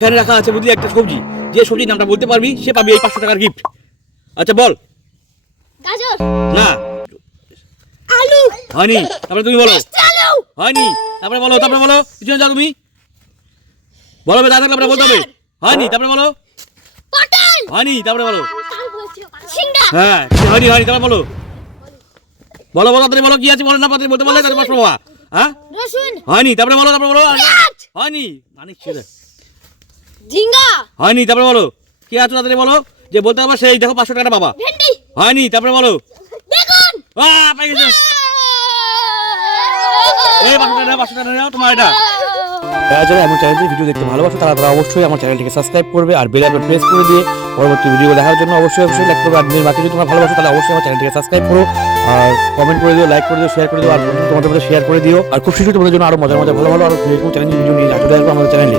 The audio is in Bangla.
এখানে রাখা আছে বুঝলি একটা সবজি, যে সবজির নামটা বলতে পারবি সে পাবি এই 500 টাকার গিফট। আচ্ছা বল। গাজর, না আলু, হয়নি, তারপরে তুমি বলো। আলু, হয়নি, তারপরে বলো, তারপরে বলো, পিছনে যাও তুমি বলো, দাদা তারপরে বলতে হবে। হয়নি, তারপরে বলো। পটল, হয়নি, তারপরে বলো। সিঙ্গা, হ্যাঁ হয়নি হয়নি, তারপরে বলো বলো বলো, তাড়াতাড়ি বলো কি আছে বলো না, তাড়াতাড়ি বলতে বললে তারপরে 500 টাকা। হ্যাঁ রসুন, হয়নি, তারপরে বলো, তারপরে বলো। পেঁয়াজ, হয়নি মানে ছেড়ে। ঝিঙ্গা, হয়নি, তারপরে বলো কি আছে তাড়াতাড়ি বলো, যে বলতে হবে সেই দেখো 500 টাকাটা পাবা। ভেন্ডি, হয়নি, তারপরে বলো। বেগুন, পেয়ে গেছে। এই 500 টাকা নাও তোমার এটা। যারা আমার চ্যানেলটি ভিডিও দেখতে ভালোবাসো তারা অবশ্যই আমার চ্যানেলটিকে সাবস্ক্রাইব করবে আর বেল আইকন প্রেস করে দিয়ে পরবর্তী ভিডিও দেখার জন্য অবশ্যই লাইক করবে। আর মেয়ের বাকি যদি তোমরা ভালোবাসো তাহলে অবশ্যই আমার চ্যানেলটিকে সাবস্ক্রাইব করো আর কমেন্ট করে দিও, লাইক করে দিও, শেয়ার করে দিও আর তোমাদের মধ্যে শেয়ার করে দিও। আর খুব শীঘ্রই তোমাদের জন্য আরো মজার ভালো ভালো আর চ্যালেঞ্জিং ভিডিও নিয়ে আসবে আমাদের চ্যানেলে।